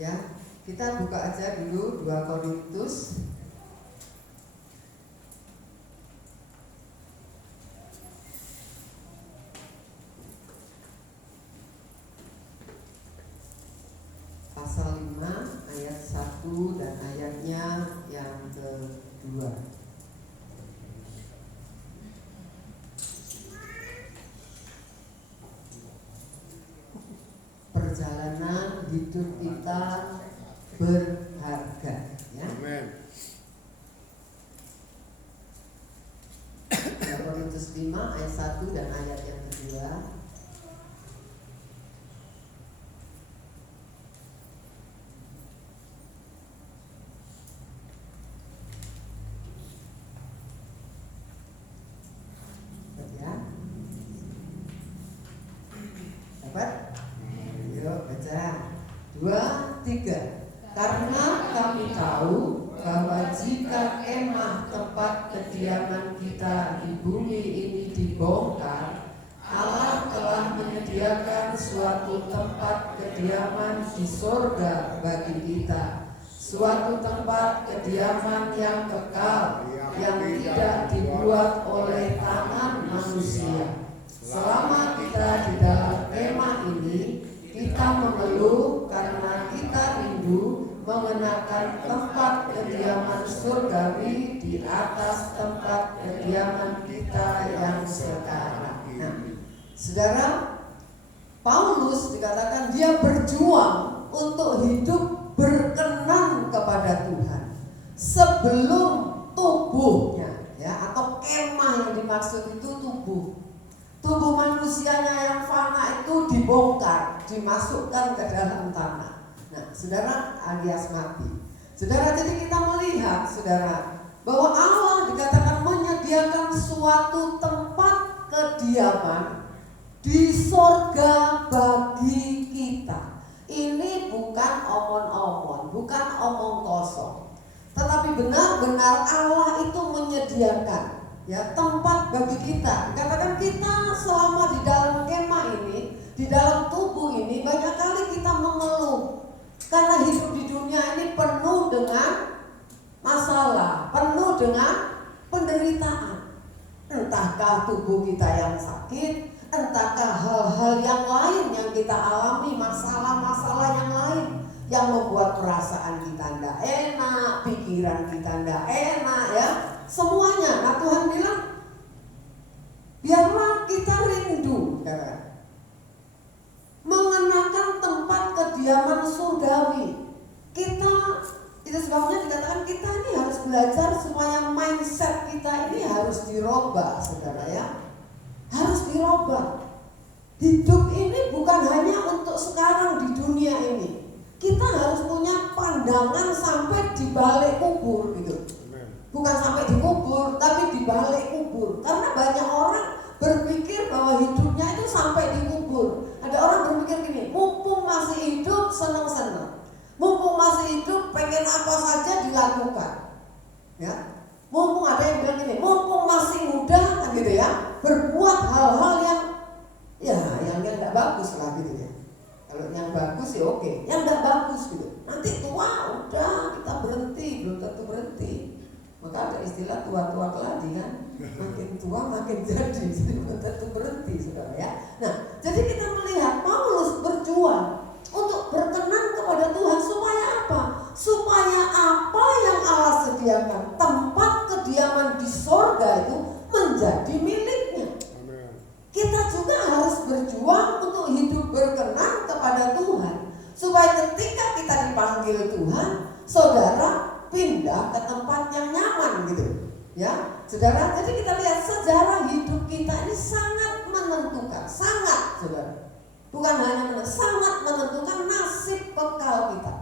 Ya, kita buka aja dulu 2 Korintus pasal 5 ayat 1 dan ayatnya yang kedua. Perjalanan hidup kita berharga, ya. Amin. 2 Korintus 5 ayat 1 dan ayat yang kedua. Ya. Dapat? Yuk baca. 2, 3. Karena kami tahu bahwa jika kemah tempat kediaman kita di bumi ini dibongkar, Allah telah menyediakan suatu tempat kediaman di sorga bagi kita, suatu tempat kediaman yang kekal, yang tidak dibuat oleh tangan manusia. Selama kita di dalam kemah ini, kita mengeluh karena kita rindu mengenakan tempat kediaman surgawi di atas tempat kediaman kita yang sekarang. Nah, saudara, Paulus dikatakan dia berjuang untuk hidup berkenan kepada Tuhan sebelum tubuhnya, ya, atau kemah yang dimaksud itu tubuh manusianya yang fana itu dibongkar, dimasukkan ke dalam tanah. Nah, saudara, alias mati. Saudara, jadi kita melihat, saudara, bahwa Allah dikatakan menyediakan suatu tempat kediaman di sorga bagi kita. Ini bukan omong-omong, bukan omong kosong, tetapi benar-benar Allah itu menyediakan, ya, tempat bagi kita. Katakan kita selama di dalam kemah ini, di dalam tubuh ini, banyak kali kita mengeluh karena hidup di dunia ini penuh dengan masalah, penuh dengan penderitaan. Entahkah tubuh kita yang sakit, entahkah hal-hal yang lain yang kita alami, masalah-masalah yang lain yang membuat perasaan kita tidak enak, pikiran kita tidak enak, ya, semuanya. Nah, Tuhan bilang, biarlah kita rindu, mengenakan tempat kediaman surgawi. Kita, itu sebabnya dikatakan kita ini harus belajar supaya mindset kita ini harus dirubah, saudara, ya. Harus dirubah. Hidup ini bukan hanya untuk sekarang di dunia ini. Kita harus punya pandangan sampai di balik kubur, gitu. Bukan sampai di kubur, tapi di balik kubur. Karena banyak orang berpikir bahwa hidupnya itu sampai di kubur. Ada orang berpikir gini, mumpung masih hidup senang-senang, mumpung masih hidup pengen apa saja dilakukan, ya. Mumpung ada yang bilang gini, mumpung masih muda, kan gitu, ya, berbuat hal-hal yang, ya, yang tidak bagus lah, gitu, ya. Kalau yang bagus ya oke, yang tidak bagus gitu. Nanti tua udah kita berhenti, belum tentu berhenti. Maka ada istilah tua-tua keladi, kan. Makin tua makin jadi, belum tentu berhenti, saudara, ya. Nah, jadi kita melihat Paulus berjuang untuk berkenan kepada Tuhan supaya apa? Supaya apa yang Allah sediakan, tempat kediaman di sorga itu menjadi miliknya. Kita juga harus berjuang untuk hidup berkenan kepada Tuhan, supaya ketika kita dipanggil Tuhan, saudara pindah ke tempat yang nyaman, gitu, ya, saudara. Jadi kita lihat sejarah hidup kita ini sangat menentukan, sangat, saudara. Bukan hanya menentukan, sangat menentukan nasib kekal kita,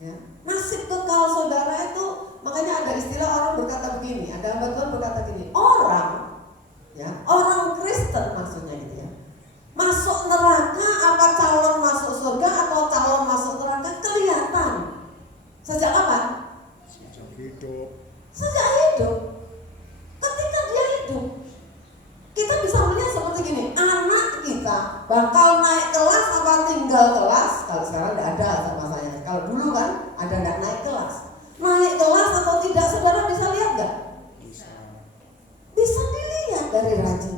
ya. Nasib kekal saudara itu, makanya ada istilah orang berkata begini, ada hamba Tuhan berkata gini, orang, ya, orang Kristen maksudnya gitu, ya, masuk neraka apa calon masuk surga atau calon masuk neraka kelihatan sejak kapan? Sejak hidup. Sejak hidup. Ketika dia hidup, kita bisa melihat seperti gini, anak kita bakal naik kelas apa tinggal kelas. Kalau sekarang tidak ada sama saya.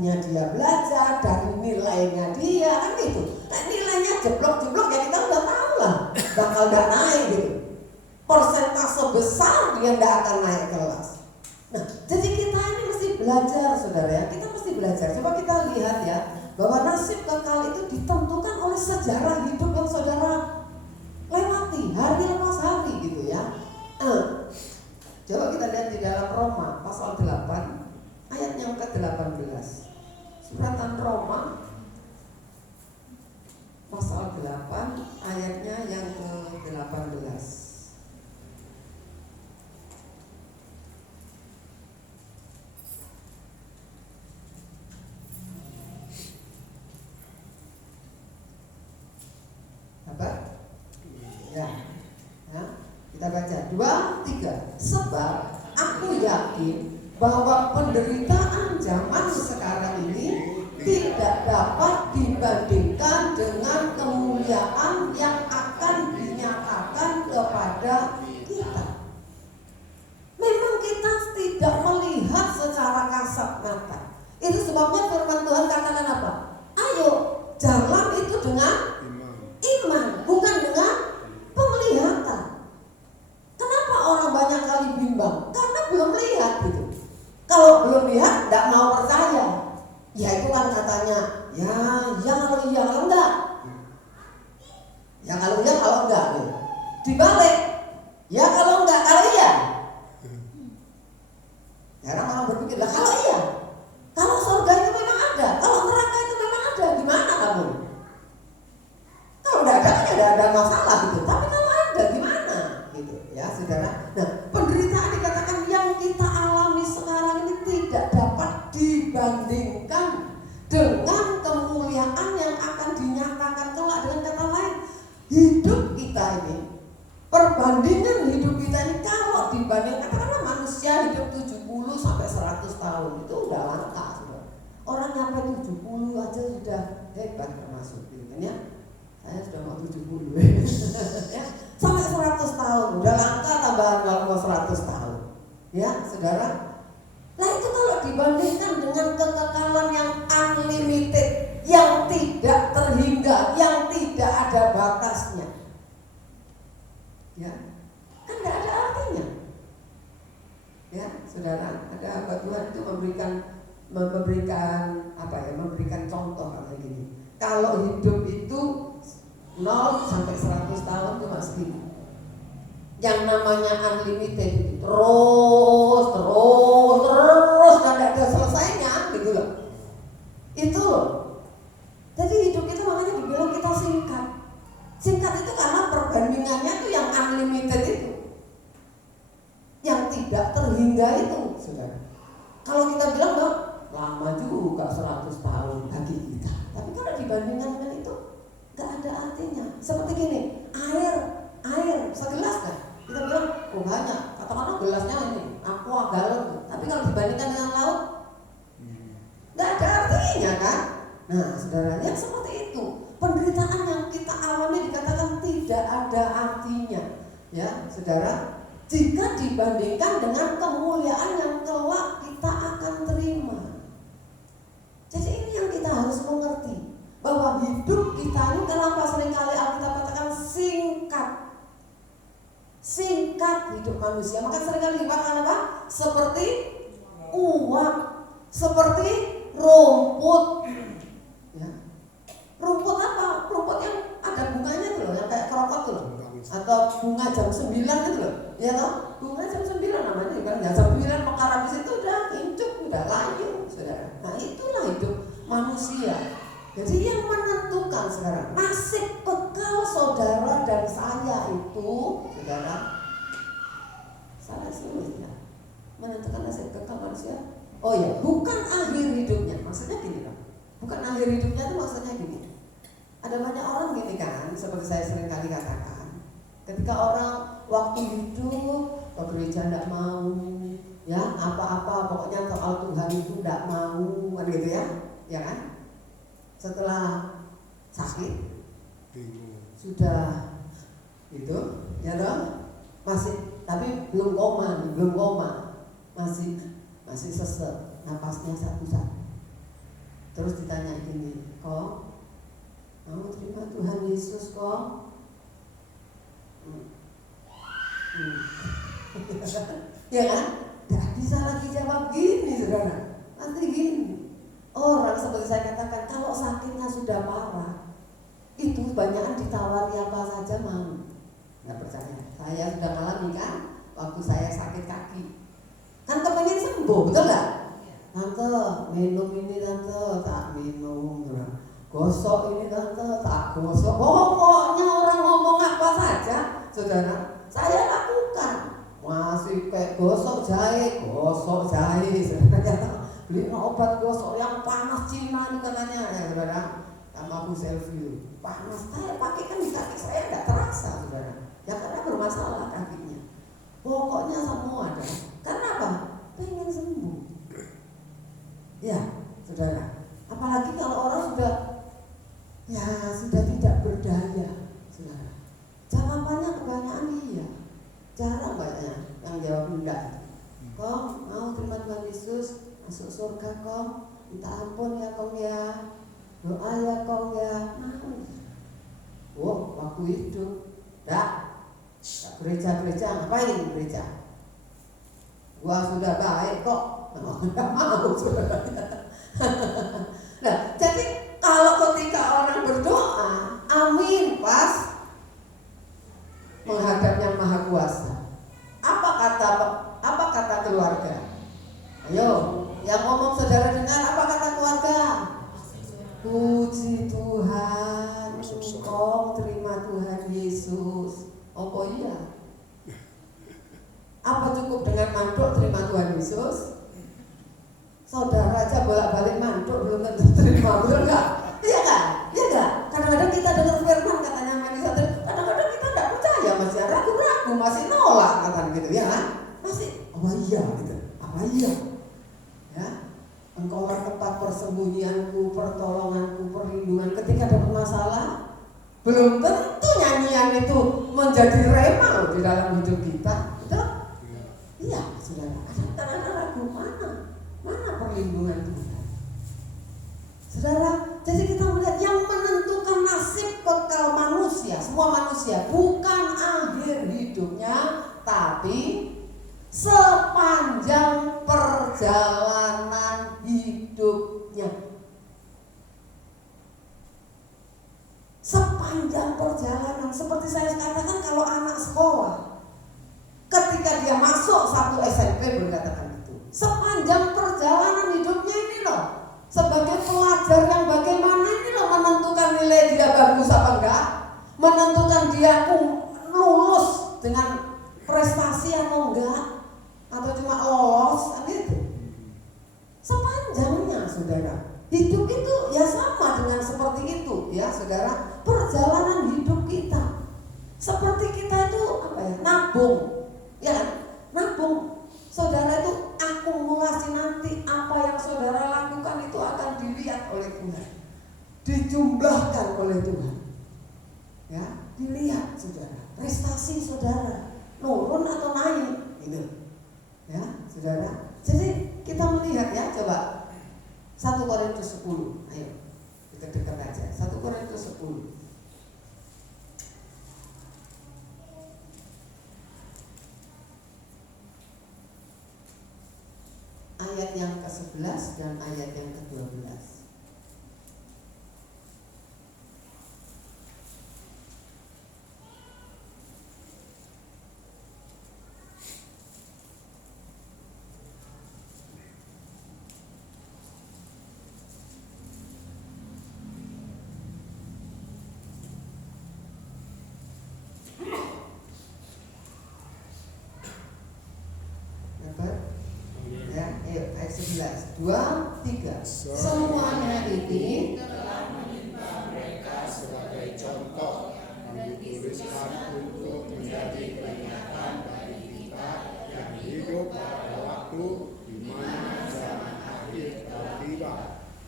hobinya dia belajar, dari nilainya dia, kan gitu. Nah, nilainya jeblok-jeblok ya kita udah tahu lah bakal gak naik gitu. Persentase besar dia gak akan naik kelas. Nah, jadi kita ini mesti belajar, saudara ya. Kita mesti belajar. Coba kita lihat ya, bahwa nasib kekal itu ditentukan oleh sejarah hidup yang saudara lewati hari lepas hari gitu ya. Coba kita lihat di dalam Roma pasal 8 ayat yang ke-18. Suratan Roma pasal 8 ayatnya yang ke-18. Apa? Ya. Kita baca 2, 3. Sebab aku yakin bahwa penderitaan zaman sekarang ini tidak dapat dibandingkan dengan kemuliaan yang akan dinyatakan kepada kita. Memang kita tidak melihat secara kasat mata. Itu sebabnya firman Tuhan katakan apa? Ayo jalan itu dengan iman, bukan dengan penglihatan. Kenapa orang banyak kali bimbang? Karena belum lihat gitu. Kalau belum lihat, tidak mau percaya. Ya itu kan katanya, ya kalau iya kalau enggak. Ya kalau iya kalau enggak gitu. Dibalik, ya kalau enggak kalau iya. Sekarang orang berpikir lah kalau iya, kalau surga itu memang ada, kalau neraka itu memang ada, gimana kamu? Kalau enggak ada kan tidak ada masalah gitu. Tapi kalau ada gimana? Gitu ya saudara. Nah, penderitaan dikatakan yang kita alami sekarang ini tidak dapat dibandingkan dengan kemuliaan yang akan dinyatakan kelak. Dengan kata lain, hidup kita ini, perbandingan hidup kita ini kalau dibandingkan, katakanlah manusia hidup 70 sampai 100 tahun itu udah langka saudara. Orang nyampe 70 aja sudah hebat termasuk gitu ya. Saya sudah mau 70 ya. Sampai 100 tahun udah langka, tambahan kalau mau 100 tahun ya saudara. Nah itu kalau dibandingkan dengan kekekalan yang unlimited, yang tidak terhingga, yang tidak ada batasnya, ya kan tidak ada artinya ya saudara. Ada hamba Tuhan itu memberikan contoh kayak gini. Kalau hidup itu 0 sampai 100 tahun itu mas gitu. Yang namanya unlimited itu terus dan tidak ada selesainya gitu loh. Itu loh. Jadi hidup itu makanya dibilang kita singkat. Singkat itu karena perbandingannya itu yang unlimited itu, yang tidak terhingga itu, saudara. Kalau kita bilang loh, lama juga 100 tahun bagi kita. Tapi kalau dibandingkan dengan itu gak ada artinya. Seperti gini, air segelas kan? Kita bilang, oh banyak. Katakanlah gelasnya ini, aqua galon. Tapi kalau dibandingkan dengan laut, gak ada artinya kan? Nah, saudaranya seperti itu. Penderitaan yang kita alami dikatakan tidak ada artinya, ya, saudara. Jika dibandingkan dengan kemuliaan yang kelak kita akan terima. Jadi ini yang kita harus mengerti, bahwa hidup kita ini kenapa seringkali Alkitab katakan singkat hidup manusia. Maka seringkali dikatakan apa? Seperti uap, seperti rumput. Ya. Rumput apa? Rumput yang ada bunganya itu loh, yang kayak kerokot tuh loh. Atau bunga jam 9 itu loh. Ya toh? Bunga jam 9 namanya kan. Ya jam 9 mekar habis itu udah injuk, udah layu, saudara. Nah, itulah hidup manusia. Jadi yang menentukan sekarang nasib kekal saudara dan saya itu, saudara, salah sih ya. Menentukan nasib kekal manusia. Oh ya, bukan akhir hidupnya. Maksudnya gini loh. Bukan akhir hidupnya itu maksudnya gini. Ada banyak orang gini kan, seperti saya sering kali katakan. Ketika orang waktu hidup ke gereja tidak mau, ya apa-apa pokoknya soal Tuhan itu tidak mau, kan gitu ya kan? Setelah sakit, sudah itu, ya dong, masih tapi belum koma, masih sesek, napasnya satu-satu. Terus ditanya gini, kok kamu terima Tuhan Yesus kok? Ya kan? Gak bisa lagi jawab gini, saudara. Nanti gini, orang seperti saya katakan, kalau sakitnya sudah parah, itu banyakan ditawari apa saja mau. Nggak percaya? Saya sudah ngalami kan, waktu saya sakit kaki, kan kepengen sembuh, betul nggak? Tante, minum ini tante, tak minum. Gosok ini tante, tak gosok. Pokoknya orang ngomong apa saja, saudara, saya lakukan. Masih kayak gosok jahe, saudara. Beli obat gosok yang panas Cina itu katanya, ya saudara. Sama aku selfie, panas. Saya pakai kan di kaki saya nggak terasa, saudara. Ya karena bermasalah kakinya. Pokoknya semua ada. Karena apa? Pengen sembuh. Ya, saudara. Apalagi kalau orang sudah tidak berdaya, saudara. Jawabannya kebanyakan iya. Jarang banyak yang jawab enggak. Kong mau terima Tuhan Yesus, masuk surga kong, minta ampun ya kong ya, doa ya kong ya. Waktu itu gereja ngapain gereja? Gua sudah baik kok. Nggak mau, saudara. Nah, jadi kalau ketika orang berdoa, amin pas menghadap Yang Maha Kuasa, apa kata keluarga? Ayo, yang ngomong saudara dengar, apa kata keluarga? Puji Tuhan, engkau terima Tuhan Yesus. Oh iya. Apa cukup dengan manduk terima Tuhan Yesus? Saudara aja bolak-balik manduk belum tentu terima, betul nggak? Iya kan? Iya nggak? Kadang-kadang kita dengar firman katanya manusia, kadang-kadang kita nggak percaya, masih ragu-ragu, masih nolak katanya gitu, ya kan? Masih, oh iya gitu, apa iya? Ya, engkau tempat persembunyianku, pertolonganku, perlindungan ketika ada masalah. Belum tentu nyanyian itu menjadi rema di dalam hidup kita, betul? Iya, saudara. Kadang-kadang ragu mana perlindungan Tuhan. Saudara, jadi kita melihat yang menentukan nasib kekal manusia, semua manusia, bukan akhir hidupnya, tapi sepanjang perjalanan hidupnya. Sepanjang perjalanan, seperti saya katakan, kalau anak sekolah, ketika dia masuk satu SMP berkatakan itu, sepanjang perjalanan hidupnya ini loh, sebagai pelajar yang bagaimana ini loh menentukan nilai dia bagus apa enggak, menentukan dia lulus dengan prestasi atau enggak, atau cuma lolos kan itu. Sepanjangnya, saudara, hidup itu ya sama dengan seperti itu, ya saudara. Perjalanan hidup kita seperti kita itu nabung, ya kan? Nabung, saudara, itu akumulasi nanti apa yang saudara lakukan itu akan dilihat oleh Tuhan, dijumlahkan oleh Tuhan, ya, dilihat saudara, prestasi saudara turun atau naik, gitu, ya saudara. Jadi kita melihat ya, coba 1 Korintus 10, ayo dekat-dekat aja. 1 Korintus 10 ayat yang ke-11 dan ayat yang ke-12. Ayat 11, 2, 3. Semuanya ini telah menimpa mereka sebagai contoh yang dituliskan untuk menjadi peringatan bagi kita yang hidup pada waktu di mana zaman akhir telah tiba.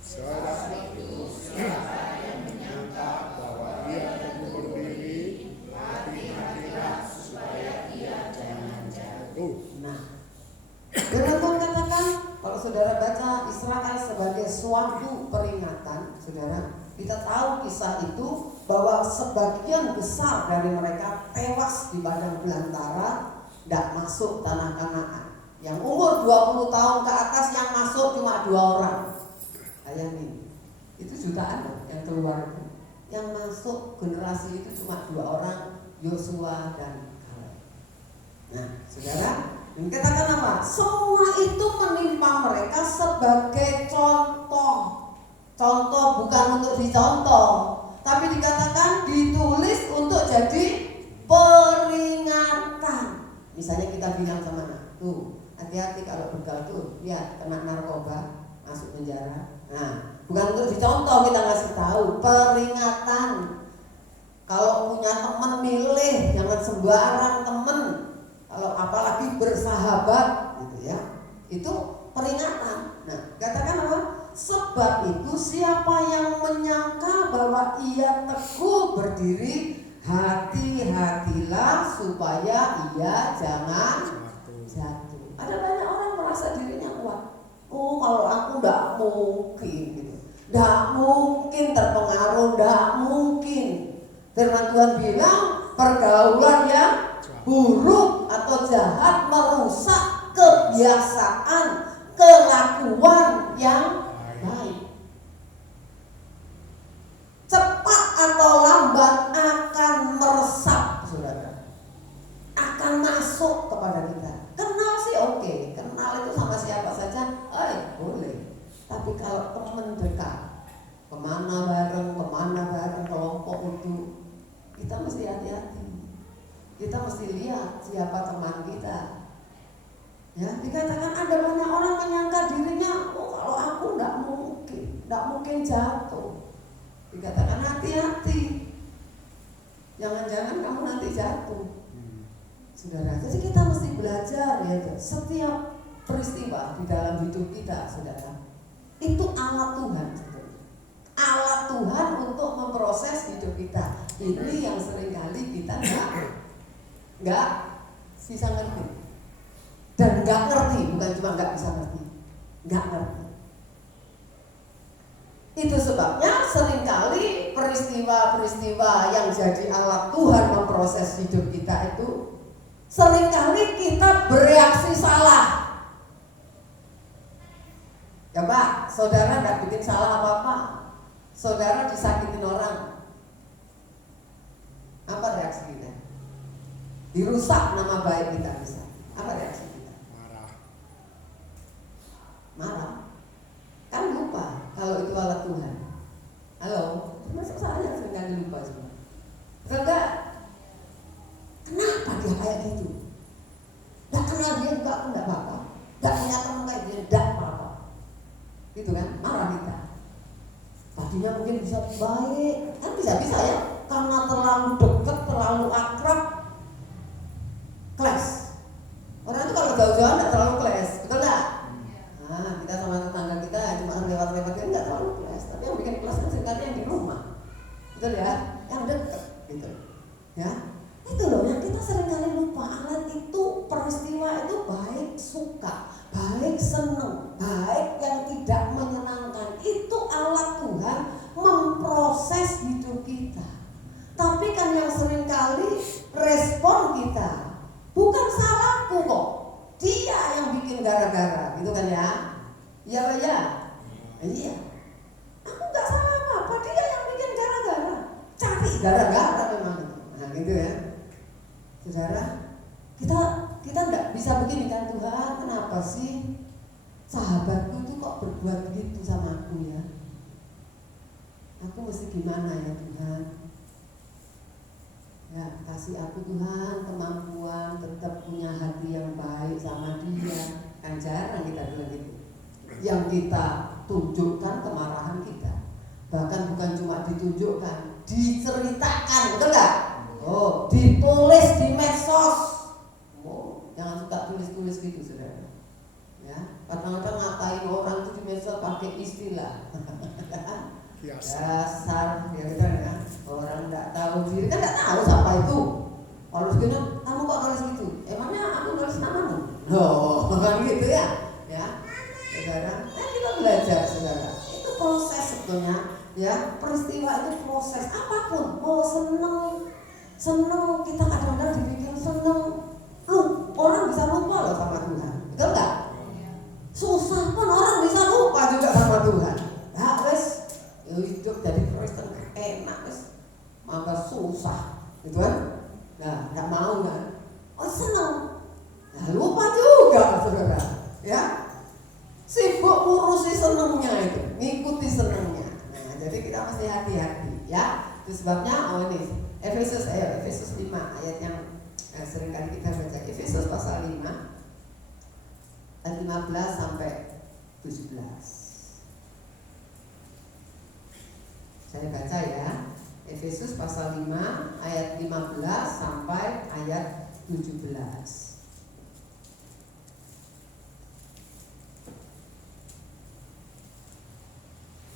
Sebab itu, siapa yang menyangka bahwa ia teguh berdiri, hati-hatilah supaya ia jangan jatuh. Nah, Firman Tuhan katakan, kalau saudara baca Israel sebagai suatu peringatan, saudara. Kita tahu kisah itu bahwa sebagian besar dari mereka tewas di padang belantara, tidak masuk tanah Kanaan. Yang umur 20 tahun ke atas yang masuk cuma 2 orang. Bayangin, itu jutaan loh yang keluar itu. Yang masuk generasi itu cuma 2 orang, Yosua dan Kaleb. Nah, saudara, dikatakan apa? Semua itu menimpa mereka sebagai contoh. Contoh bukan untuk dicontoh, tapi dikatakan ditulis untuk jadi peringatan. Misalnya kita bilang sama anak, tuh hati-hati kalau begal tuh, lihat kena narkoba, masuk penjara. Nah, bukan untuk dicontoh, kita ngasih tahu, peringatan. Kalau punya teman milih, jangan sembarang teman. Kalau apalagi bersahabat, gitu ya, itu peringatan. Nah, katakan apa? Sebab itu siapa yang menyangka bahwa ia teguh berdiri, hati-hatilah supaya ia jangan jatuh. Ada banyak orang merasa dirinya kuat. Oh, kalau aku enggak mungkin gitu. Enggak mungkin terpengaruh, enggak mungkin. Firman Tuhan bilang pergaulan yang buruk atau jahat merusak kebiasaan, kelakuan yang baik. Cepat atau lambat akan meresap, saudara. Akan masuk kepada kita. Kenal sih oke, kenal itu sama siapa saja, boleh. Tapi kalau teman dekat, kemana bareng kelompok itu, kita mesti hati-hati. Kita mesti lihat siapa teman kita. Ya, dikatakan ada banyak orang menyangka dirinya, oh kalau aku enggak mungkin jatuh. Dikatakan hati-hati, jangan-jangan kamu nanti jatuh, saudara. Jadi kita mesti belajar ya, setiap peristiwa di dalam hidup kita, saudara, itu alat Tuhan, saudara. Alat Tuhan untuk memproses hidup kita. Ini yang seringkali kita nggak bisa ngerti. Dan nggak ngerti, bukan cuma nggak bisa ngerti, nggak ngerti. Itu sebabnya seringkali peristiwa-peristiwa yang jadi alat Tuhan memproses hidup kita itu, seringkali kita bereaksi salah. Ya Pak, saudara nggak bikin salah apa-apa, saudara disakitin orang, apa reaksi kita? Dirusak nama baik kita bisa. Apa reaksi kita? Marah. Kan lupa kalau itu alat Tuhan. Halo, termasuk saya seringkali lupa semua. Enggak. Kenapa dia kayak gitu? Gak kenal dia juga aku enggak apa-apa. Gak punya teman kayak dia enggak apa-apa. Gitu kan, marah kita. Tadinya mungkin bisa baik, kan bisa-bisa ya. Karena terlalu dekat, terlalu akrab, clash. Orang itu kalau jauh-jauh enggak terlalu clash, betul enggak? Nah, kita sama tetangga kita cuma lewat-lewat kan enggak terlalu clash. Tapi yang bikin clash kan seringkali yang di rumah, betul ya? Yang dekat, gitu. Ya, itu loh yang kita seringkali lupa. Alat itu, peristiwa itu baik suka, baik senang, baik yang tidak menyenangkan, itu alat Tuhan memproses hidup kita. Tapi kan yang seringkali respon kita, bukan salahku kok, dia yang bikin gara-gara, gitu kan ya? Iya Pak ya? Iya. Aku nggak salah apa-apa, dia yang bikin gara-gara. Cari gara-gara memang itu. Nah gitu ya. Saudara, kita nggak bisa begini kan, Tuhan, kenapa sih sahabatku itu kok berbuat begitu sama aku ya? Aku mesti gimana ya Tuhan? Ya, kasih aku Tuhan kemampuan tetap punya hati yang baik sama dia. Kan jarang kita bilang gitu. Yang kita tunjukkan kemarahan kita. Bahkan bukan cuma ditunjukkan, diceritakan, betul gak? Oh, ditulis di medsos. Oh, jangan suka tulis-tulis gitu, saudara. Ya, kadang-kadang ngatain orang itu di medsos pakai istilah. Dasar, ya betul ya. Orang nggak tahu diri, kan nggak tahu siapa itu. Kalau segini, kamu kok nulis gitu? Emangnya aku nulis namamu? Loh, bukan gitu ya? Ya, saudara. Kita belajar sebetulnya. Ya, peristiwa itu proses apapun. Mau seneng kita kadang-kadang dibikin seneng. Orang bisa lupa loh sama Tuhan, betul nggak? Susah pun orang bisa lupa juga sama Tuhan. Ya wes, hidup jadi Kristen enak wes, maka susah, gitu kan? Nah, nggak mau kan? Oh seneng, nah lupa juga saudara, ya sibuk ngurusi senengnya itu, ngikuti senengnya. Nah, jadi kita mesti hati-hati, ya. Itu sebabnya ini Efesus 5 ayat yang sering kali kita baca, Efesus pasal 5 ayat 15 sampai 17. Saya baca ya, Efesus pasal 5 ayat 15 sampai ayat 17.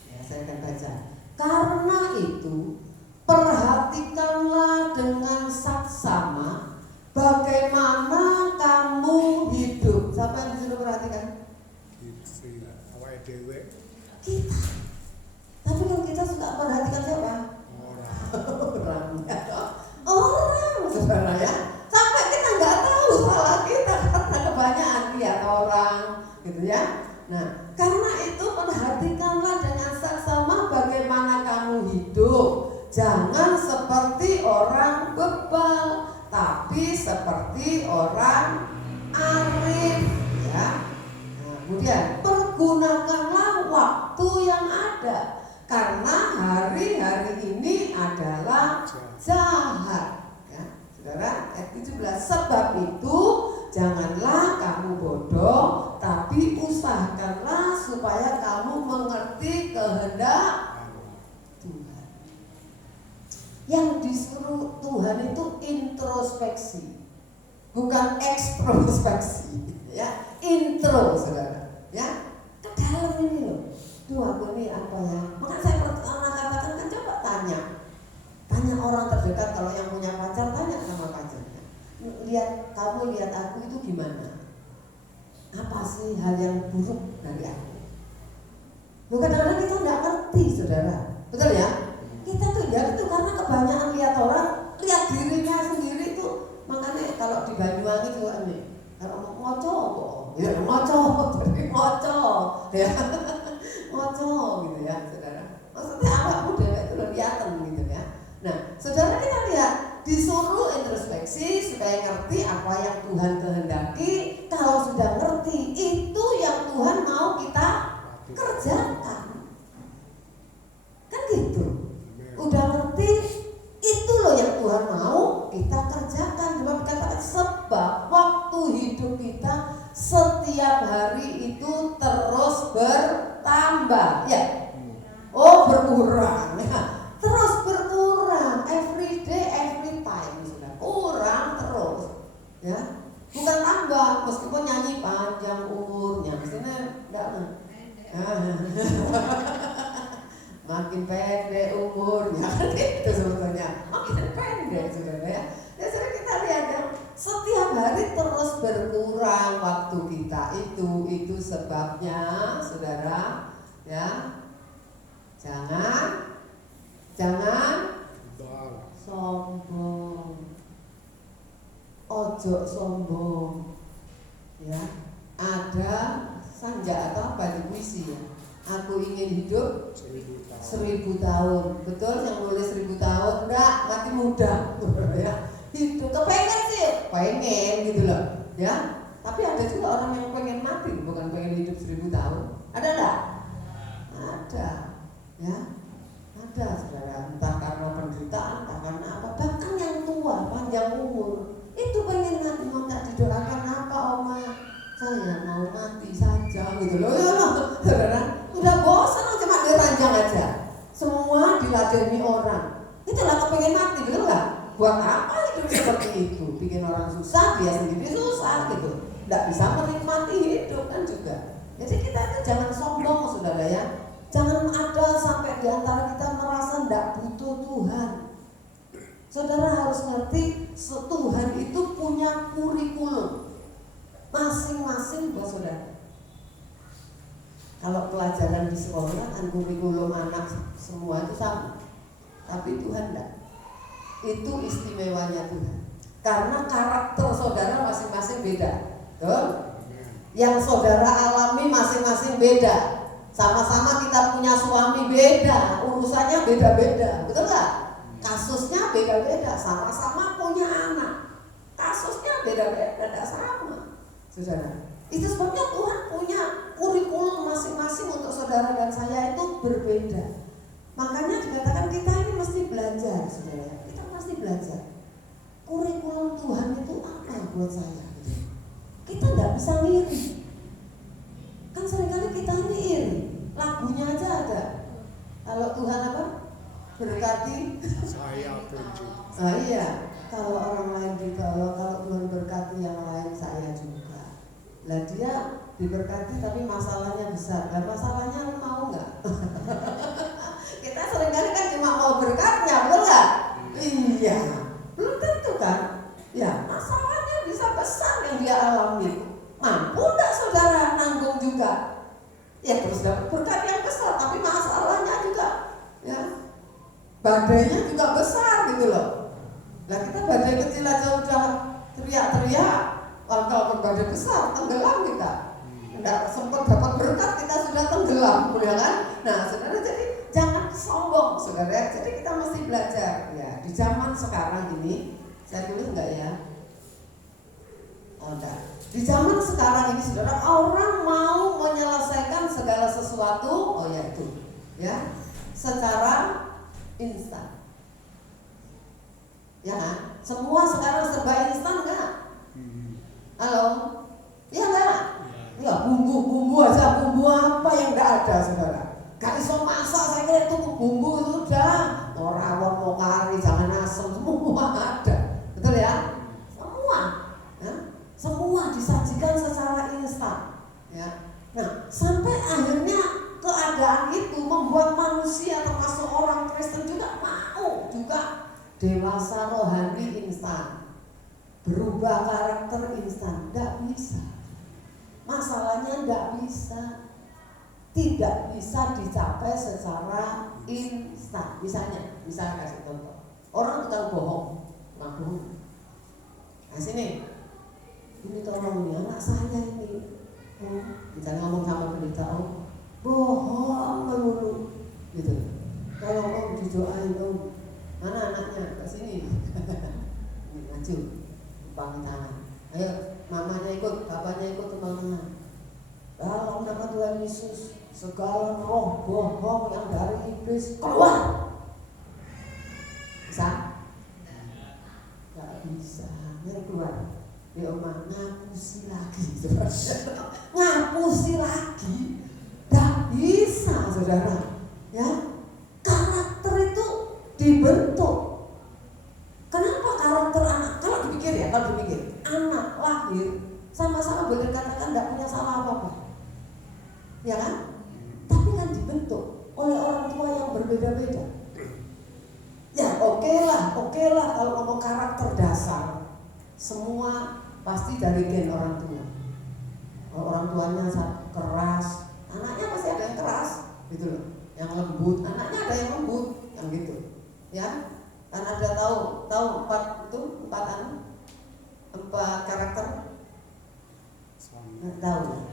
Ya, saya akan baca. Karena itu perhatikanlah dengan saksama bagaimana kamu hidup. Siapa yang disuruh perhatikan? Kita. Tapi kalau kita suka perhatikan siapa? Orang, saudara ya. Sampai kita nggak tahu salah kita karena kebanyakan lihat orang, gitu ya. Nah, karena itu perhatikanlah dengan saksama bagaimana kamu hidup. Jangan seperti orang bebal, tapi seperti orang arif, ya. Nah, kemudian pergunakanlah waktu yang ada, karena hari-hari ini adalah jahat, ya. Saudara, ayat 17. Sebab itu janganlah kamu bodoh, tapi usahakanlah supaya kamu mengerti kehendak Tuhan. Yang disuruh Tuhan itu introspeksi, bukan ekstrospeksi, ya. Intro, saudara, ya, ke dalam ini loh. Duh, aku ini apa ya? Maka saya pernah katakan kan, coba tanya orang terdekat. Kalau yang punya pacar, tanya sama pacarnya, kamu lihat aku itu gimana? Apa sih hal yang buruk dari aku? Loh, kadang-kadang kita nggak ngerti, saudara, betul ya? Kita tuh ya itu karena kebanyakan lihat orang, lihat dirinya sendiri itu. Makanya kalau di Banyuwangi itu aneh, kalau ngoco, ya ngoco, jadi ngoco, ya ngoco gitu ya, saudara. Maksudnya awakmu dewek itu kelihatan gitu ya. Nah, saudara, kita lihat disuruh introspeksi supaya ngerti apa yang Tuhan kehendaki. Kalau sudah ngerti, itu yang Tuhan mau kita kerjakan. Kan gitu. Udah ngerti, itu loh yang Tuhan mau kita kerjakan. Sebab dikatakan sebab waktu hidup kita setiap hari itu terus bertambah, ya. Oh, berkurang, ya. Terus berkurang, every day, every time, sudah kurang terus, ya. Bukan tambah, meskipun nyanyi panjang umurnya, mestinya enggak. Makin pendek umurnya, itu sebetulnya makin pendek, saudara ya. Ya, saudara, kita lihat ya, setiap hari terus berkurang waktu kita itu sebabnya, saudara, ya. Jangan sombong, ojo sombong, ya. Ada sanja atau apa di puisi ya? Aku ingin hidup 1000 tahun. Betul yang nulis 1000 tahun? Enggak, mati muda, ya. Hidup kepengen sih, pengen gitu loh, ya. Tapi ada juga orang yang pengen mati, bukan pengen hidup 1000 tahun. Ada enggak? Ada, ya. Ada, saudara. Entah karena penderitaan, entah karena apa. Bahkan yang tua, panjang umur, itu pengen mati. Minta didoakan apa, Oma? Saya mau mati saja gitu loh, ya loh, saudara. Udah bosan cuma diranjang aja. Semua diladeni orang. Itulah kepengen mati, betul nggak? Buat apa hidup seperti itu? Bikin orang susah, dia sendiri susah gitu. Nggak bisa menikmati hidup kan juga. Jadi kita itu jangan sombong, saudara ya. Jangan ada sampai di antara kita merasa nggak butuh Tuhan. Saudara harus ngerti, Tuhan itu punya kurikulum masing-masing buat saudara. Kalau pelajaran di sekolah kan kurikulum anak semua itu sama, tapi Tuhan enggak. Itu istimewanya Tuhan. Karena karakter saudara masing-masing beda. Tuh. Yang saudara alami masing-masing beda. Sama-sama kita punya suami beda, urusannya beda-beda, betul nggak? Kasusnya beda-beda, sama-sama punya anak, kasusnya beda-beda, tidak sama, saudara. Itu sebabnya Tuhan punya kurikulum masing-masing untuk saudara dan saya itu berbeda. Makanya dikatakan kita ini mesti belajar, saudara. Kita mesti belajar. Kurikulum Tuhan itu apa buat saya? Kita nggak bisa ngiri. Kan seringkali kita ini iri. Lagunya aja ada. Kalau Tuhan apa? Berkati Saya benci. Iya. Kalau orang lain juga, kalau Tuhan berkati yang lain, saya juga. Lah dia diberkati tapi masalahnya besar. Dan masalahnya lu mau nggak? Kita seringkali kan cuma mau berkatnya, betul nggak? Iya. Belum tentu kan? Ya, masalahnya bisa besar yang dia alami. Mampu nggak saudara nanggung juga? Ya terus dapat berkat yang besar, tapi masalahnya juga, ya badainya juga besar gitu loh. Nah kita badai kecil aja udah teriak-teriak, kalau badai besar tenggelam kita. Nggak sempat dapat berkat kita sudah tenggelam, ya kan? Nah saudara, jadi jangan sombong saudara. Jadi kita mesti belajar. Ya di zaman sekarang ini, saya tulis nggak ya? Oh, enggak. Di zaman sekarang ini saudara, orang mau menyelesaikan segala sesuatu, yaitu ya secara instan. Ya kan? Semua sekarang serba instan enggak? Halo? Ya enggak? Ya bumbu aja, bumbu apa yang enggak ada saudara? Gak iso masak, saya kira itu bumbu itu sudah mau rawon, mau kari, jangan asam, semua ada. Betul ya? Semua ya? Semua disajikan secara instan ya. Nah sampai akhirnya keadaan itu membuat manusia termasuk orang Kristen juga mau juga dewasa rohani instan, berubah karakter instan. Tidak bisa. Masalahnya tidak bisa. Tidak bisa dicapai secara instan. Misalnya kasih contoh, orang tukang bohong. Nah sini, ini tolong ya anak saya ini, misalnya ngomong sama pendeta, bohong melulu, gitu. Tolong didoain mana anaknya, ke sini, ini maju, pamit tangan. Ayo, mamanya ikut, bapaknya ikut teman-teman. Dalam nama Tuhan Yesus, segala roh bohong yang dari iblis keluar. Bisa? Gak bisa, ini keluar. Ya omah ngapusi lagi, ngapusi lagi, gak bisa saudara. Ya, karakter itu dibentuk. Kenapa karakter anak? Kalau dipikir anak lahir sama-sama boleh dikatakan gak punya salah apa-apa, ya kan? Tapi kan dibentuk oleh orang tua yang berbeda-beda. Ya oke lah kalau ngomong karakter dasar, semua pasti dari gen orang tua. Kalau orang tuanya keras, anaknya pasti ada yang keras, gitu loh. Yang lembut, anaknya ada yang lembut, yang gitu. Ya, kan ada tahu empat karakter. Nggak tahu.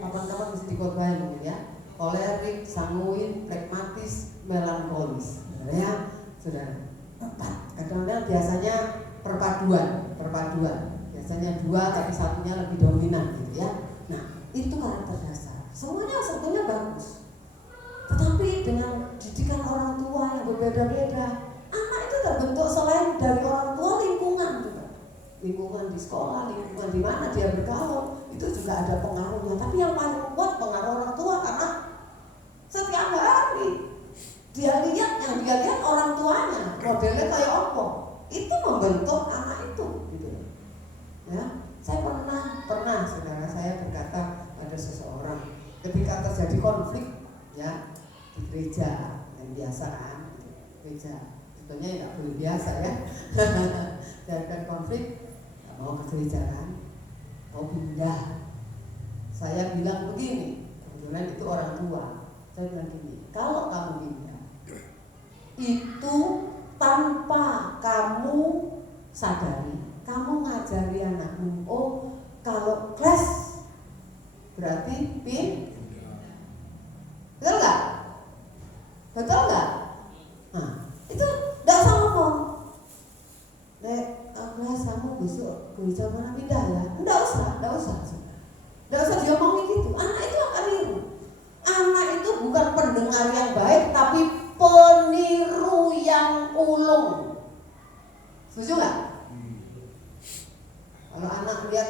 Kapan-kapan mesti dikorbanin mungkin ya. Kolerik, sanguin, pragmatis, melankolis. Ya, saudara. 4. Kadang-kadang biasanya perpaduan. Biasanya 2 tapi satunya lebih dominan gitu ya. Nah, itu karakter dasar. Semuanya sebetulnya bagus. Tetapi dengan didikan orang tua yang berbeda-beda, anak itu terbentuk selain dari orang tua, lingkungan juga. Lingkungan di sekolah, lingkungan di mana dia bergaul, itu juga ada pengaruhnya. Tapi yang paling kuat pengaruh orang tua, karena setiap hari dia lihat orang tuanya modelnya kayak apa, itu membentuk anak itu, gitu ya. Saya pernah saudara saya berkata pada seseorang ketika terjadi konflik ya di gereja, yang biasa kan, gereja sebetulnya nggak boleh biasa ya. Dan konflik, nggak mau ke gereja kan, mau pindah. Saya bilang begini, kebetulan itu orang tua. Saya bilang gini, kalau kamu pindah itu tanpa kamu sadari, kamu ngajari anakmu, oh kalau kelas berarti betul nggak? Betul nggak? Nah, itu nggak usah ngomong. Kelas kamu besok bisa mana pindah ya? Nggak usah diomongin gitu. Anak itu akan niru. Anak itu bukan pendengar yang baik, tapi peniru yang ulung. Setuju nggak? Kalau anak lihat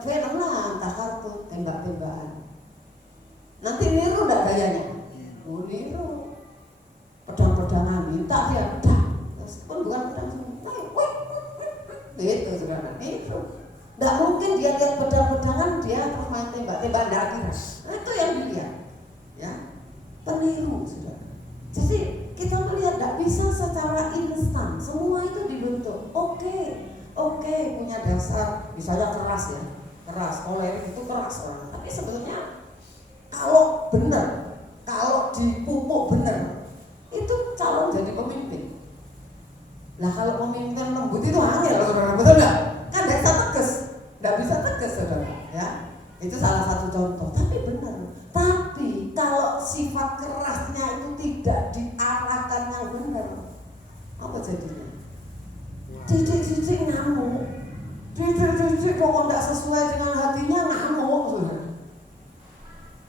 film lah, entah kartun, tembak-tembakan, nanti niru nggak gayanya? Niru. Pedang-pedangan minta dia pedang, meskipun bukan pedang semua. Itu saudara, niru. Nggak mungkin dia lihat pedang-pedangan dia terus main tembak-tembakan, nggak kira. Nah, itu yang dilihat, ya, peniru, saudara. Jadi kita melihat nggak bisa secara instan, semua itu dibentuk. Oke, punya dasar, misalnya keras ya, keras, kolerik itu keras orang. Tapi sebetulnya kalau benar, kalau dipupuk benar, itu calon jadi pemimpin. Nah kalau pemimpin lembut itu angel, saudara, betul nggak? Kan nggak bisa tegas, saudara. Ya, itu salah satu contoh. Tapi benar. Tapi kalau sifat kerasnya itu tidak diarahkan yang benar, apa jadinya? Cicik ngamuk, cicik kalau tidak sesuai dengan hatinya ngamuk, saudara.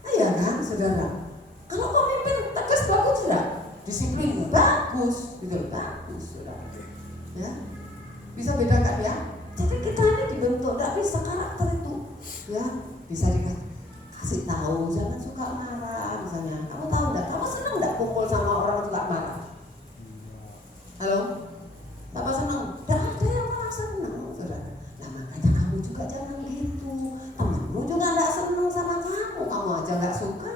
Iya kan, saudara? Kalau pemimpin tegas bagus tidak? Disiplin bagus, gitu, bagus, saudara. Ya, bisa bedakan ya. Jadi kita ini dibentuk, tidak bisa karakter itu, ya, bisa dikasih tahu, jangan suka marah, misalnya. Kamu tahu nggak? Kamu senang nggak kumpul sama orang suka marah? Halo? Bapak senang? Tidak ada yang orang senang, saudara. Nah makanya kamu juga jangan gitu. Temanmu juga nggak senang sama kamu aja nggak suka.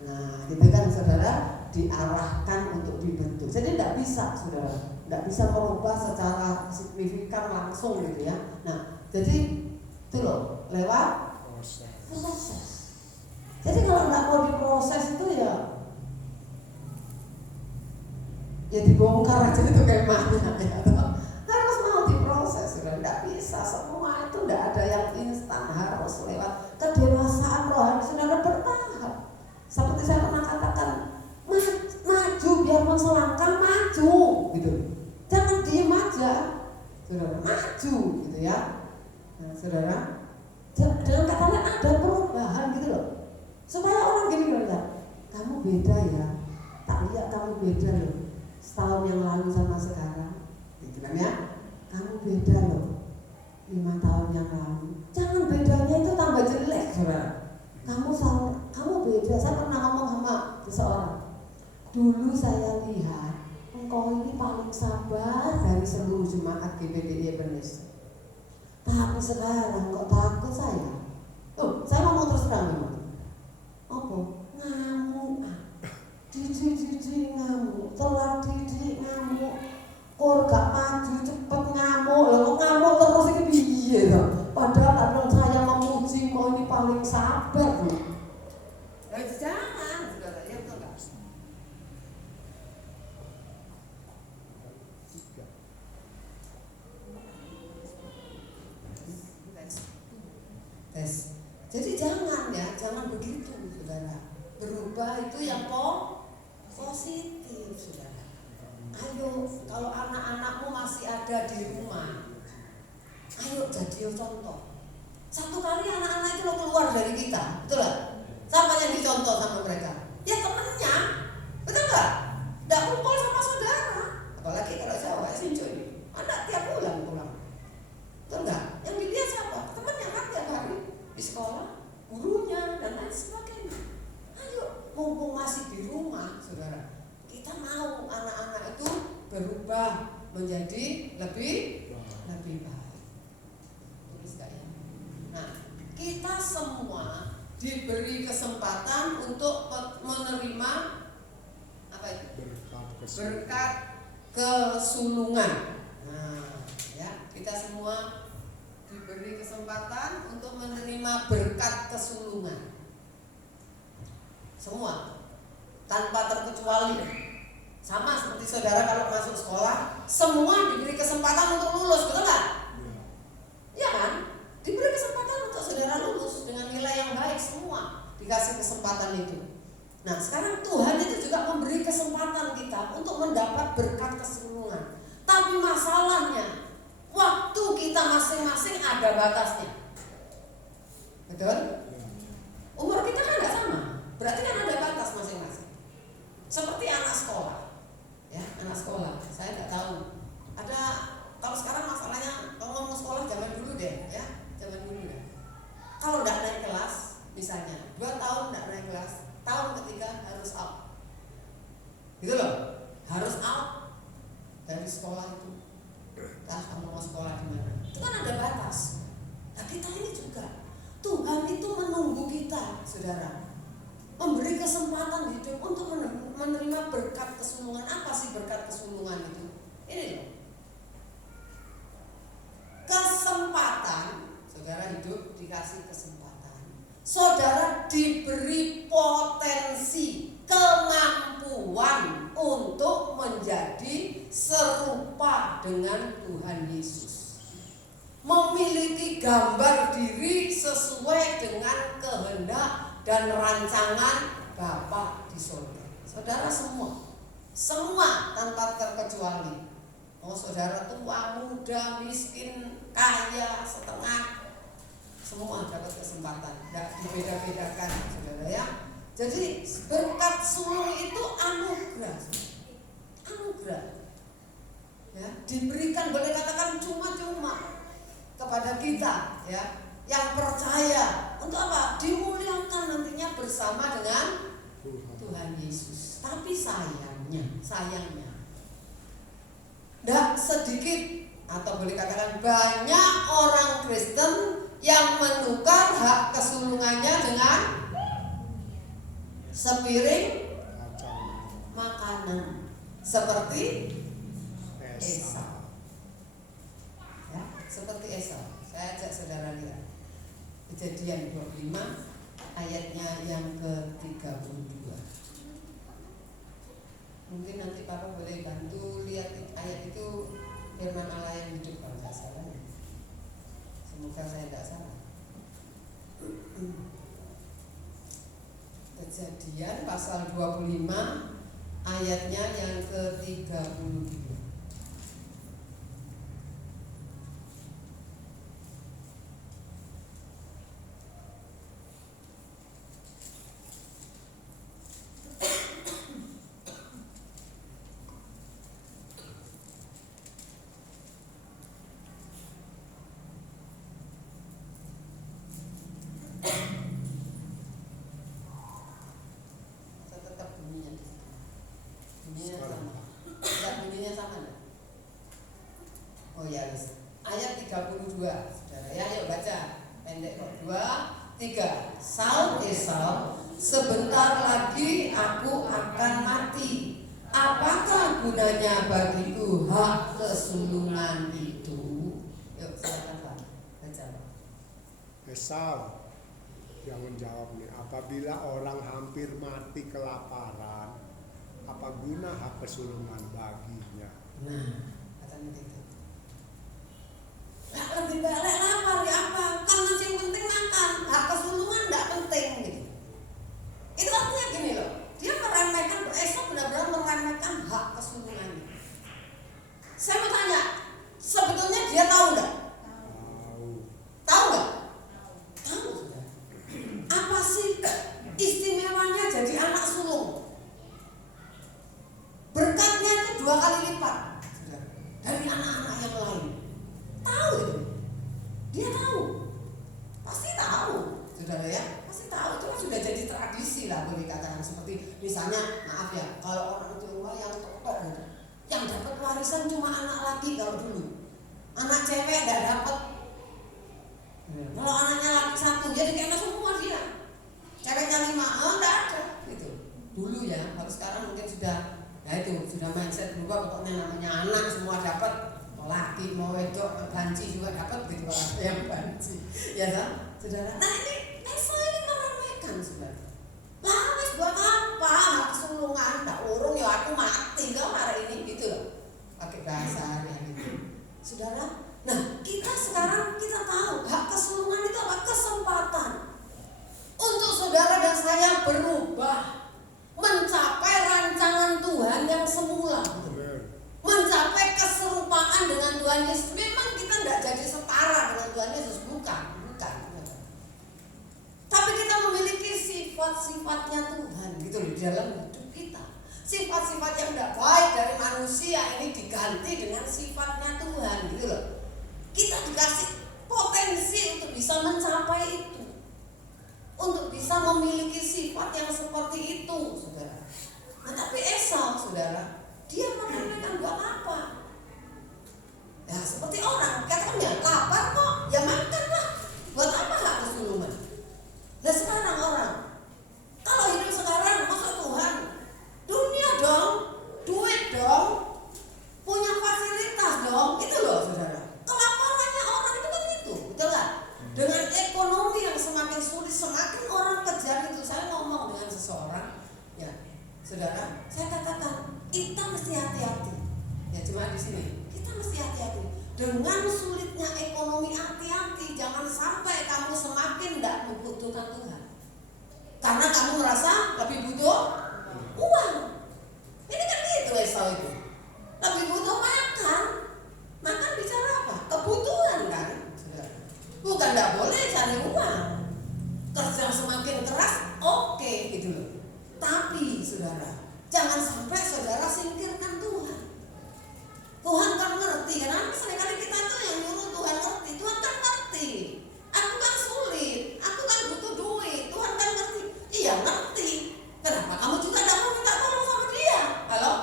Nah, gitu kan, saudara, diarahkan untuk dibentuk. Jadi tidak bisa, saudara, tidak bisa merubah secara signifikan langsung gitu ya. Nah, jadi itu loh, lewat proses. Jadi kalau nggak mau diproses itu ya dibongkar aja itu kemahnya ya. Harus mau diproses, sudah tidak bisa semua itu, tidak ada yang instan, harus lewat kedewasaan rohani, saudara, bertahap. Seperti saya pernah katakan, maju biarpun selangkah, maju gitu, jangan diem aja, saudara, maju gitu ya. Nah, saudara, dengan kata lain ada perubahan gitu loh, supaya orang gini loh, kamu beda ya, tak lihat kamu beda loh setahun yang lalu sama sekarang, gitu kan ya. Kamu beda loh 5 tahun yang lalu. Jangan bedanya itu tambah jelek, saudara. Kamu beda. Saya pernah ngomong sama seseorang, dulu saya lihat engkau ini paling sabar dari seluruh jemaat GPGI Ebenezer. Tapi sekarang kok takut saya. Saya ngomong terus terang memang. Apa? Ngamuk. Didik ngamuk, telah didik ngamuk, kok gak maju cepet ngamuk, loh ngamuk terus ini piye toh? Padahal saya memuji kok ini paling sabar loh. Jangan, saudara, ya betul nggak? Tes. Jadi jangan begitu, saudara. Berubah itu yang positif, saudara. Ayo, kalau anak-anakmu masih ada di rumah, ayo jadi contoh. Satu kali anak-anak itu keluar dari kita, betul nggak? Siapa yang dicontoh sama mereka? Ya temennya, betul nggak? Nggak kumpul sama saudara, apalagi kalau Jawa Sinjoy, anak tiap bulan pulang, betul nggak? Yang dilihat siapa? Temennya kan tiap hari di sekolah, gurunya dan lain sebagainya. Ayo, mumpung masih di rumah, saudara, kita mau anak-anak itu berubah menjadi lebih baik. Tulis gak ya? Nah, kita semua diberi kesempatan untuk menerima apa itu? Berkat kesulungan. Nah, ya, kita semua diberi kesempatan untuk menerima berkat kesulungan. Semua, tanpa terkecuali. Sama seperti saudara kalau masuk sekolah, semua diberi kesempatan untuk lulus, betul nggak? Iya kan? Diberi kesempatan untuk saudara lulus dengan nilai yang baik, semua dikasih kesempatan itu. Nah sekarang Tuhan itu juga memberi kesempatan kita untuk mendapat berkat kesulungan. Tapi masalahnya, waktu kita masing-masing ada batasnya. Betul? Umur kita kan nggak sama, berarti kan ada batas masing-masing. Seperti anak sekolah, ya anak sekolah. Saya nggak tahu. Ada kalau sekarang masalahnya kalau ngomong sekolah zaman dulu deh, ya zaman dulu deh. Kalau nggak naik kelas, misalnya 2 tahun nggak naik kelas, tahun ketiga harus out. Gitu loh, harus out dari sekolah itu. Entah kamu mau sekolah di mana. Itu kan ada batas. Nah kita ini juga. Tuhan itu menunggu kita, saudara, memberi kesempatan hidup untuk menerima berkat kesulungan. Apa sih berkat kesulungan itu? Ini loh, kesempatan. Saudara hidup dikasih kesempatan. Saudara diberi potensi, kemampuan untuk menjadi serupa dengan Tuhan Yesus. Memiliki gambar diri sesuai dengan kehendak dan rancangan Bapa di surga. Saudara semua tanpa terkecuali. Mau saudara tua, muda, miskin, kaya, setengah, semua dapat kesempatan. Tidak dibeda-bedakan, saudara ya. Jadi berkat sulung itu anugerah. Anugerah. Ya, diberikan, boleh katakan cuma-cuma kepada kita, ya, yang percaya. Untuk apa? Dimuliakan nantinya bersama dengan Tuhan Yesus. Tapi sayangnya tidak sedikit atau boleh katakan banyak orang Kristen yang menukar hak kesulungannya dengan sepiring makanan seperti Esau. Ya, seperti Esau. Saya ajak saudara lihat Kejadian 25 ayatnya yang ke-32. Mungkin nanti Papa boleh bantu lihat ayat itu, firman Allah yang hidup kalau tidak salah. Semoga saya tidak salah. Kejadian pasal 25 ayatnya yang ke-32. Bunyinya sama enggak? Oh ya, ayat 32. Saudara ya, ayo baca. Pendek kok. 2, 3. Saul Esau, sebentar lagi aku akan mati. Apakah gunanya bagiku hak kesulungan itu? Yuk silakan Pak. Baca Pak. Esau yang menjawab nih, apabila orang hampir mati kelaparan, apa guna hak kesulungan baginya? Nah, katanya gitu. Nah, lebih balik lapar ya apa? Kan yang penting makan, hak kesulungan tidak penting gitu. Itu artinya gini loh, dia meremehkan, Esau benar-benar meremehkan hak kesulungannya. Saya mau tanya, sebetulnya dia tahu nggak? Tahu nggak? Tahu sudah. Apa sih istimewanya jadi anak sulung? Berkatnya itu 2 kali lipat dari anak-anak yang lain. Tahu itu. Dia tahu. Pasti tahu. Saudara ya, pasti tahu. Itu kan sudah jadi tradisi lah boleh dikatakan. Seperti misalnya, maaf ya, kalau orang tua yang tok gitu, yang dapat warisan cuma anak laki kalau dulu. Anak cewek enggak dapat. Kalau anaknya laki 1, jadi kena semua dia. Ceweknya 5, enggak ada gitu. Dulu ya, kalau sekarang mungkin sudah. Nah itu sudah mindset berubah, pokoknya namanya anak semua dapat, mau laki mau wedok banci juga dapat gitu kalau ada yang banci, ya kan, saudara. Nah ini Esau ini meremehkan sebenarnya. Lah wis buat apa hak kesulungan, tak urung ya aku mati kau hari ini gitu loh, pakai bahasanya gitu, saudara. Nah kita sekarang kita tahu hak kesulungan itu apa? Kesempatan untuk saudara dan saya berubah, mencapai rancangan Tuhan yang semula, mencapai keserupaan dengan Tuhan Yesus. Memang kita tidak jadi setara dengan Tuhan Yesus, bukan. Tapi kita memiliki sifat-sifatnya Tuhan gitu loh di dalam hidup kita. Sifat-sifat yang tidak baik dari manusia ini diganti dengan sifatnya Tuhan gitu loh. Kita dikasih potensi untuk bisa mencapai itu, untuk bisa memiliki sifat yang seperti itu, saudara. Nah tapi Esau, saudara, dia makan buat apa? Ya seperti orang, katanya lapar kok, ya makanlah. Buat apa hak kesulungan? Nah sekarang orang, kalau hidup sekarang masuk Tuhan, dunia dong, duit dong, punya fasilitas dong, itu loh saudara. Kelaparannya orang itu kan itu, betul kan? Dengan ekonomi yang semakin sulit, semakin orang kejar itu. Saya ngomong dengan seseorang, ya saudara, saya katakan kita mesti hati-hati. Ya cuma di sini kita mesti hati-hati dengan sulitnya ekonomi. Hati-hati, jangan sampai kamu semakin tidak membutuhkan Tuhan karena kamu merasa lebih butuh uang. Ini kan gitu Esau itu, lebih butuh makan. Makan bicara apa? Kebutuhan kan, saudara. Bukan tidak boleh cari uang, kerja semakin keras, oke, gitu loh. Tapi saudara, jangan sampai saudara singkirkan Tuhan. Tuhan kan ngerti, karena seringkali kita itu yang nyuruh Tuhan ngerti. Tuhan kan ngerti, aku kan sulit, aku kan butuh duit. Tuhan kan ngerti, iya ngerti. Kenapa kamu juga tidak mau minta tolong sama dia? Halo?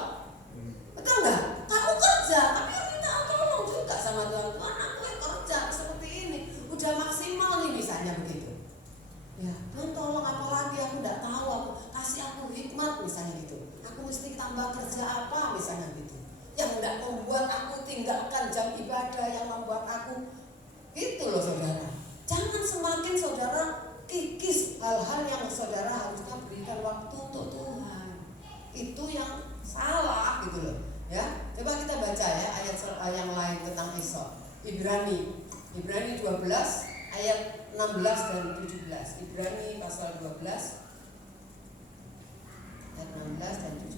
Betul nggak? Kamu kerja, tapi minta tolong juga sama Tuhan. Tuhan aku yang kerja seperti ini, udah maksimal nih misalnya begitu. Ya Tuhan tolong apa lagi, aku tidak tahu, aku kasih aku hikmat misalnya gitu. Aku mesti tambah kerja apa misalnya gitu, yang tidak membuat aku tinggalkan jam ibadah, yang membuat aku gitu loh saudara. Jangan semakin saudara kikis hal-hal yang saudara harusnya berikan waktu untuk Tuhan. Itu yang salah gitu loh. Ya, coba kita baca ya ayat yang lain tentang Esau. Ibrani 12 ayat 16 dan 17. Ibrani pasal 12 ayat 16 dan 17.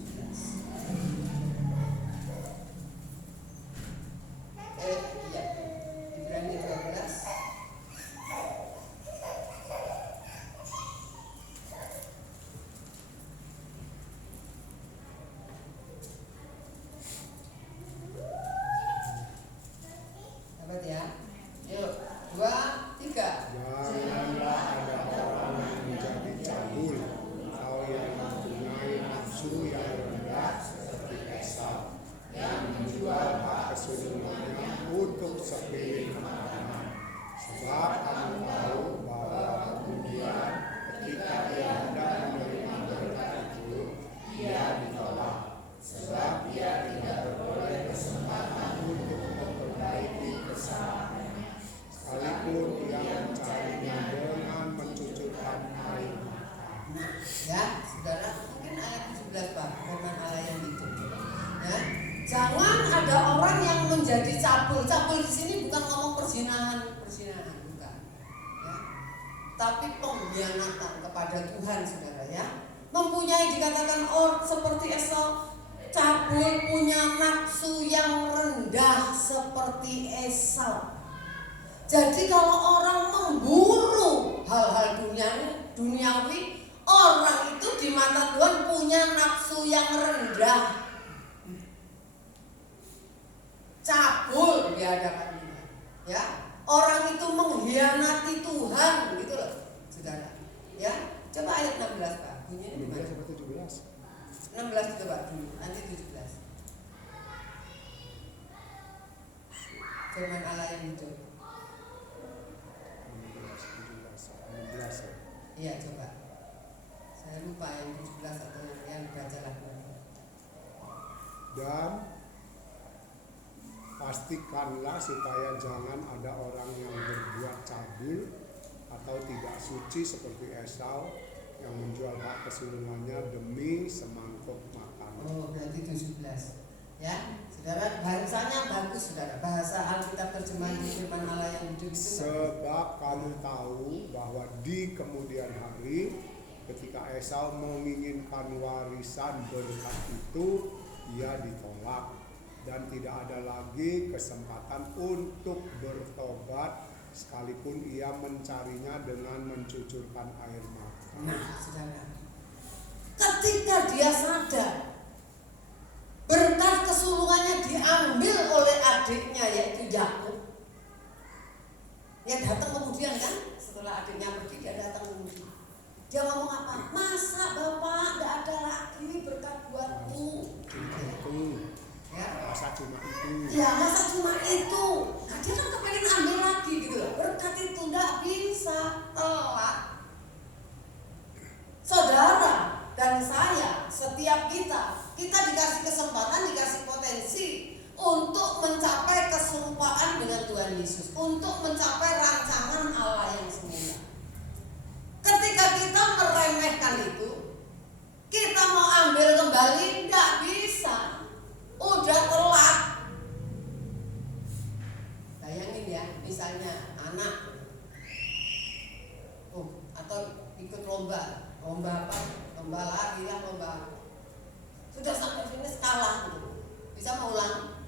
Ibrani 12 dapat ya? Yuk, 2, 3. Janganlah ada orang yang menjadi cabul, kau yang mempunyai nafsu yang rendah seperti Esau, yang menjual hak kesulungannya untuk sepiring makanan. Sebab kamu tahu bahwa kemudian ketika dia hendak menerima berkat itu, dia ditolak, sebab dia tidak beroleh kesempatan untuk memperbaiki kesalahannya, sekalipun dia mencarinya dengan mencucurkan air mata. Nah, ya, saudara, mungkin ayat 17 Pak, firman Allah yang itu. Ya, jangan ada orang yang menjadi cabul. Cabul di sini bukan ngomong perzinahan bukan. Ya. Tapi pengkhianatan kepada Tuhan, saudara ya. Mempunyai dikatakan seperti Esau, cabul, punya nafsu yang rendah seperti Esau. Jadi kalau orang memburu hal-hal duniawi, orang itu di mata Tuhan punya nafsu yang rendah, cabul di hadapan Tuhan. Ya, orang itu mengkhianati Tuhan, gitu loh, saudara. Ya, coba ayat 16 Pak. Bunyinya gimana? 16 coba dulu, nanti 17. Firman Allah yang hidup. 16 ya. Iya coba. Saya lupa yang 17 atau yang dibaca lagi. Dan pastikanlah supaya jangan ada orang yang berbuat cabul atau tidak suci seperti Esau, yang menjual hak kesulungannya demi semangkuk makanan. Oh, berarti 17. Ya, saudara, bahasanya bagus, saudara. Bahasa Alkitab terjemahan firman Allah yang hidup itu. Sebab kamu tahu bahwa di kemudian hari ketika Esau menginginkan warisan berkat itu, ia ditolak dan tidak ada lagi kesempatan untuk bertobat sekalipun ia mencarinya dengan mencucurkan air mata. Nah, saudara, ketika dia sadar berkat kesulungannya diambil oleh adiknya yaitu Yakub, ya datang kemudian kan, setelah adiknya pergi dia datang kemudian. Dia ngomong apa? Masa Bapak tidak ada lagi berkat buatku? Ya, Masa cuma itu. ya masa cuma itu. Nah, dia kan kepengen ambil lagi gitu loh. Berkat itu tidak bisa telat. Saudara dan saya, setiap kita dikasih kesempatan, dikasih potensi untuk mencapai keserupaan dengan Tuhan Yesus, untuk mencapai rancangan Allah yang semula. Ketika kita meremehkan itu, kita mau ambil kembali, tidak bisa. Udah telat. Bayangin ya, misalnya anak atau ikut lomba apa? Lomba lari lah, lomba. Sudah sampai finish kalah gitu. Bisa mau ulang?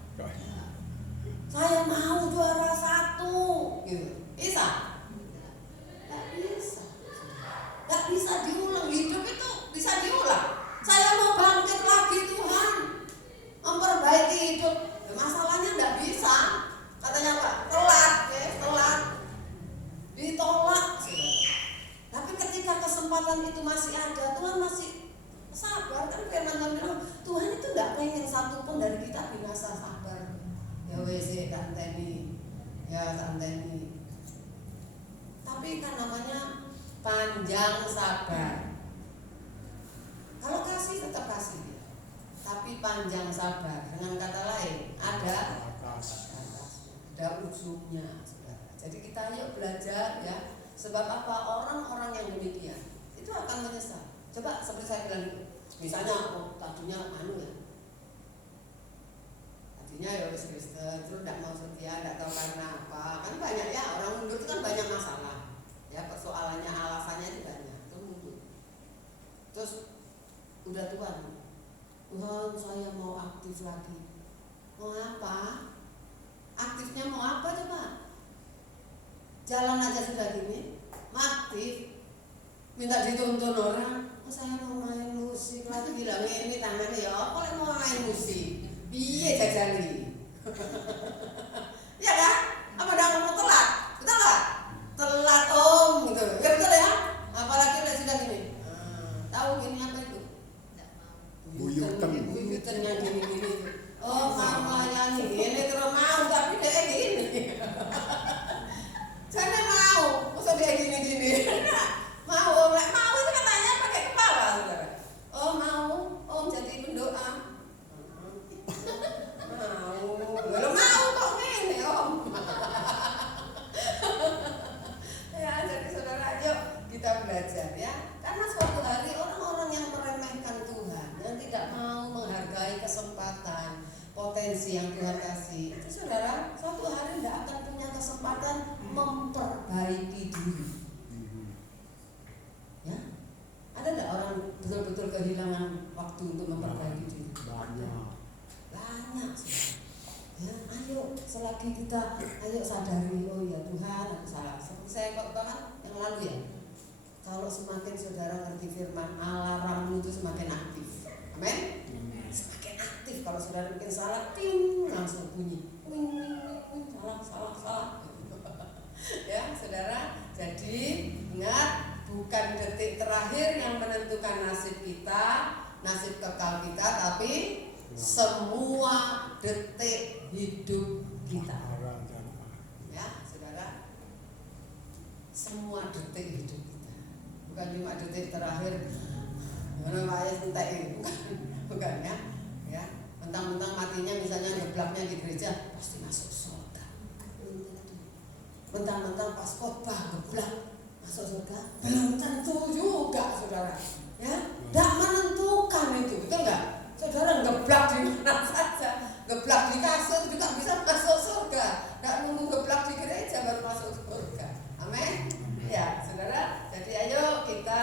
Saya mau juara 1 gitu. Bisa? Gak bisa. Gak bisa diulang. Hidup itu bisa diulang. Saya mau bangkit lagi Tuhan, memperbaiki hidup. Masalahnya gak bisa. Katanya apa? Telat ya, telat. Ditolak. Tapi ketika kesempatan itu masih ada, Tuhan masih sabar. Kan firman Tuhan bilang, Tuhan itu gak pengen satu pun dari kita binasa, sabar. Ya wes kanteni, ya kanteni. Tapi kan namanya panjang sabar. Kalau kasih tetap kasih, tapi panjang sabar. Dengan kata lain, ada ujungnya. Jadi kita yuk belajar ya. Sebab apa? Orang-orang yang demikian itu akan menyesal. Coba seperti saya bilang itu. Misalnya tadinya ya wis Kristen, terus tidak mau setia, tidak tahu karena apa. Kan banyak ya, orang mundur itu kan banyak masalah. Ya, persoalannya, alasannya itu banyak. Terus mundur. Terus udah Tuhan, saya mau aktif lagi. Mau apa? Aktifnya mau apa coba? Jalan aja sudah gini, aktif. Minta dituntun orang. Saya mau main musik lagi, bilang ini tangannya ya apa mau main musik? Iya jajali. Ya kan? Apa udah ngomong telat? Betul nggak? Telat om gitu. Ya betul ya. Apalagi udah sudah gini. Tahu gini apa itu? Buyutan yang gini-gini. Oh mamanya nih ini terus mau tapi dia gini. Saya mau, masa dia gini-gini. Mau itu katanya pakai kepala saudara. Oh mau, jadi pendoa. Mau kok gini om. Ya jadi saudara yuk kita belajar ya. Karena suatu hari orang-orang yang meremehkan Tuhan, yang tidak mau menghargai kesempatan, potensi yang Tuhan kasih, itu saudara suatu hari tidak akan punya kesempatan memperbaiki diri. Ya, ada tidak orang betul-betul kehilangan waktu untuk memperbaiki diri? Banyak. Ya, ayo selagi kita sadari, oh ya Tuhan aku salah. Seperti saya katakan yang lalu ya. Kalau semakin saudara ngerti firman, alarmmu itu semakin aktif. Amin. Semakin aktif. Kalau saudara bikin salah, ting langsung bunyi. Salah. Ya, saudara. Jadi ingat, bukan detik terakhir yang menentukan nasib kita, nasib kekal kita, tapi semua detik hidup kita. Ya, saudara. Semua detik hidup kita. Bukan cuma detik terakhir. Mana Pak Ayas entek ini, bukan ya. Ya, mentang-mentang matinya misalnya ngeblaknya di gereja, pasti masuk surga. Mentang-mentang pas khotbah ngeblak, masuk surga? Belum tentu juga, saudara. Ya, tidak menentukan itu, betul nggak? Saudara ngeblak di mana saja, ngeblak di kasur juga bisa masuk surga. Tidak nunggu ngeblak di gereja baru masuk surga. Amin. Ya, saudara. Jadi ayo kita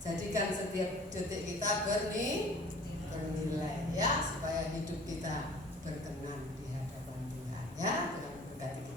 jadikan setiap detik kita bernilai, ya, supaya hidup kita berkenan di hadapan Tuhan, ya, dengan berkati kita.